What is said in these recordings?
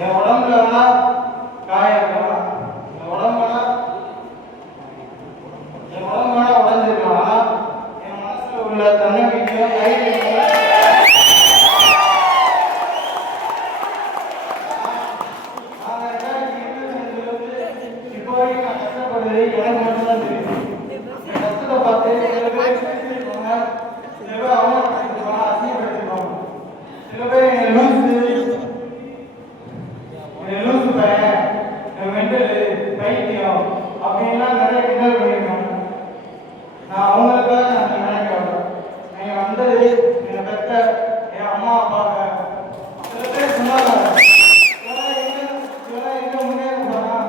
என் உடம்புல காயம், என் உடம்புல உடஞ்சிருக்கலாம். என் மனசுல உள்ள தன்னம்பிக்கையும் தைரியமும் இப்போ வரைக்கும் நான் கஷ்டப்படுறது எனக்கு மட்டும்தான் தெரியும். என் கஷ்டத்தை பார்த்து சில பேர் சிரிச்சிருப்பாங்க, சில பேர் அவமானப்படுத்திருப்பாங்க, அசிங்கப்படுத்திருப்பாங்க, சில பேர் என்னை லூசு பையன், மென்டலு, பைத்தியம் அப்படின்லாம் நிறைய கிண்டல் பண்ணியிருக்காங்க. நான் அவங்களுக்காக நான் நினைக்கிறேன். நீங்கள் வந்தது என்னை பெற்ற என் அம்மா அப்பாங்க. சில பேர் சொன்னாங்க இவெல்லாம் எங்கே முன்னேற போகிறான்,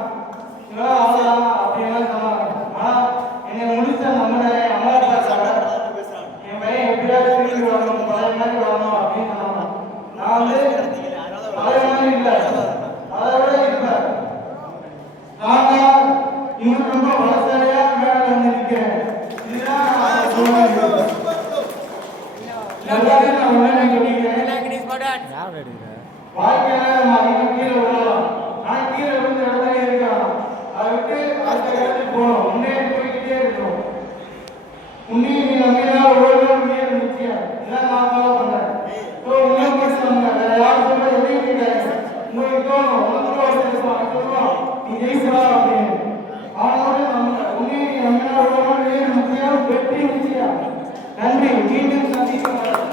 இவெல்லாம் அவ்வளோதான் அப்படின்லாம் சொன்னாங்க. ஆனால் என்னை முடிச்ச நம்மளை அம்மா அப்பா என் பையன் எப்படியாவது திரும்பி வரணும், பழைய மாதிரி வரணும் அப்படின்னு சொன்னாங்க. நான் வந்து பழைய மாதிரி இல்லை, அதை விட இல்லை, நான் இன்னும் ரொம்ப வளர்ச்சியா மேலே வந்து நிற்கிறேன். இதுதான் எல்லாத்தையும் நான் உடனே சொல்லிக்கிறேன். வாழ்க்கையில நம்ம அதிகம் கீழே விடலாம், ஆனால் கீழே விழுந்த இடத்துல இருக்கலாம். அதை விட்டு அடுத்த இடத்துக்கு போகணும், முன்னேறி போய்கிட்டே இருக்கணும். உன்னையும் நீ நம்பினால் ஒரு நாள் முன்னேற நிச்சயம். இதான் நான் ஃபாலோ பண்றேன். ஸோ இன்னும் பேசுவாங்க, வேற யாரும் சொல்ல எதையும் கேட்காது. உங்களுக்கு தோணும், உனக்கு சொல்லுவோம் நீ ஜெயிச்சலாம் அப்படின்னு. அவனோட நம்ம உன்னையும் நீ நம்பினால் ஒரு நாள் முன்னேற நிச்சயம், வெற்றி நிச்சயம். நன்றி. மீண்டும் சந்திக்கலாம்.